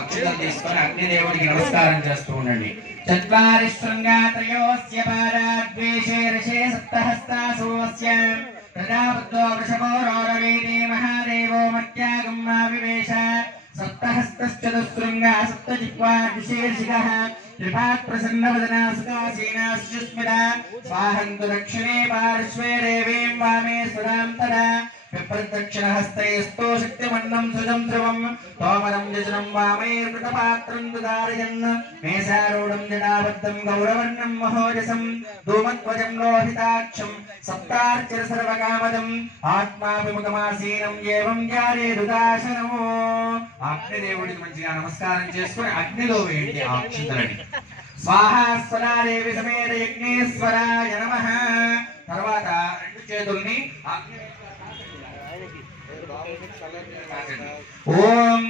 అక్షతలు తీసుకొని అగ్నిదేవుడికి నమస్కారం చేస్తూ ఉండండి. చత్వారి శృంగాత్రయోస్య పారాద్వేషే ఋషే సప్తహస్తాసోస్య ప్రజాపత్తో వృషభో రోరవేదే మహాదేవో మత్యాగం వివేశ సప్తహస్తశ్చతుశృంగా సప్తజిహ్వా విశేషికః త్రిపాత్ ప్రసన్నవదనా సుఖాసీనా సుస్మితా స్వాహంతు దక్షిణే పార్శ్వే దేవీం వామే సురాం తదా విప్రదక్షిణహస్తైస్తో శక్తిమన్నం సుజం ధ్రువం తోమరం యజనం వామైర్మృతపాత్రం దుదారయన్ మేషారూఢం జటాబద్ధం గౌరవర్ణం మహోజసం ధూమధ్వజం లోహితాక్షం సప్తార్చర సర్వకామదం ఆత్మాభిముఖమాసీనం ఏవం జారేరుదాశనమో. అగ్నిదేవుడికి మంచిగా నమస్కారం చేసుకుని అగ్నిలో వేయండి ఆ అక్షింతలని. స్వాహాస్వరాదేవి సమేత యజ్ఞేశ్వరాయ నమః. తర్వాత రెండు చేతుల్ని ఓం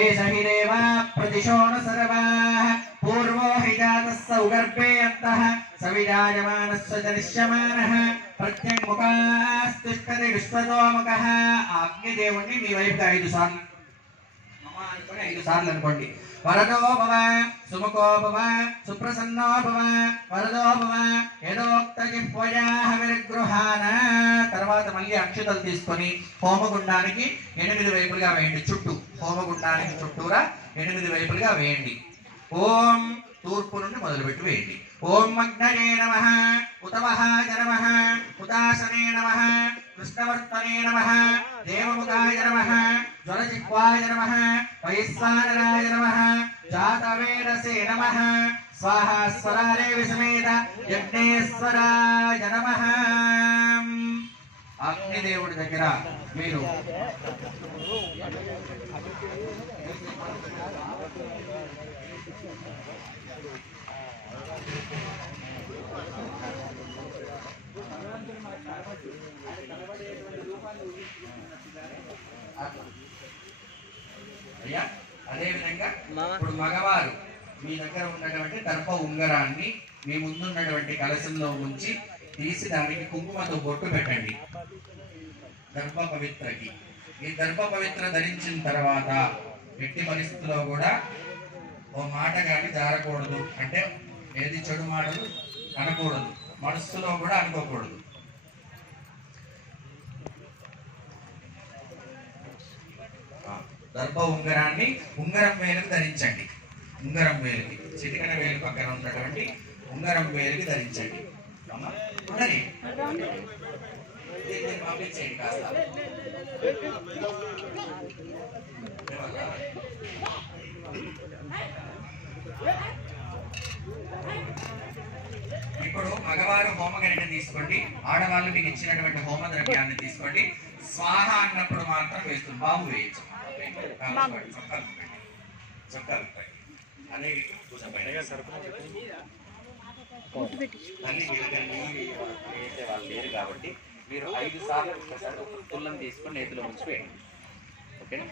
ఏష హి దేవా ప్రతిశోన సర్వాః పూర్వో హి జాతః సౌగర్భే అంతః సవిజాయమానస్య దృశ్యమానః ప్రత్యంగుకాస్తిష్టతి విశ్వతోముఖః. అగ్నిదేవుణ్ణి మీ వైపు 5 సార్లు అనుకోండి, 5 సార్లు అనుకోండి. వరదో భవ సుముఖో భవ సుప్రసన్నో భవ వరదో భవ యదోక్త జిహ్వయాః విర్గృహాణ. తర్వాత మళ్ళీ అక్షతలు తీసుకొని హోమగుండానికి 8 వైపులుగా వేయండి. చుట్టూ హోమగుండానికి చుట్టూరా 8 వైపులుగా వేయండి. ఓం తూర్పు నుండి మొదలుపెట్టి వేయండి. ఓం అగ్నయే నమః ఉతవహాయ నమః ఉదాసనే నమః కృష్ణవర్తనే నమః దేవముఖాయ నమః జ్వలజిహ్వాయ నమః వైశ్వానరాయ నమః జాతవేదసే నమః స్వాహా స్వరాదేవి సమేత యజ్ఞేశ్వరాయ నమః. అగ్నిదేవుడి దగ్గర మీరు అదేవిధంగా ఇప్పుడు మగవారు మీ దగ్గర ఉన్నటువంటి దర్భ ఉంగరాన్ని మీ ముందున్నటువంటి కలశంలో ఉంచి తీసి దానికి కుంకుమతో బొట్టు పెట్టండి. దర్భ పవిత్రకి ఈ దర్భ పవిత్ర ధరించిన తర్వాత ఎట్టి పరిస్థితుల్లో కూడా ఓ మాట కానీ జారకూడదు. అంటే ఏది చెడు మాటలు అనకూడదు, మనస్సులో కూడా అనుకోకూడదు. దర్భ ఉంగరాన్ని ఉంగరం వేలుకు ధరించండి. ఉంగరం వేలుకి చిటికన వేలు పక్కన ఉన్నటువంటి ఉంగరం వేలుకి ధరించండి. పంపించేయండి కాస్త. ఇప్పుడు మగవారు హోమగరిట తీసుకోండి, ఆడవాళ్ళు మీకు ఇచ్చినటువంటి హోమ ద్రవ్యాన్ని తీసుకోండి. స్వాహ అన్నప్పుడు మాత్రం వేస్తుంది. బాబు వేయచ్చు చొక్కాలు అదే తల్లి వేసే వాళ్ళు లేరు కాబట్టి మీరు 5 సార్లు ఒక్కసారి తుల్లం తీసుకొని నేతిలో ముంచి వేయండి. ఓకేనా?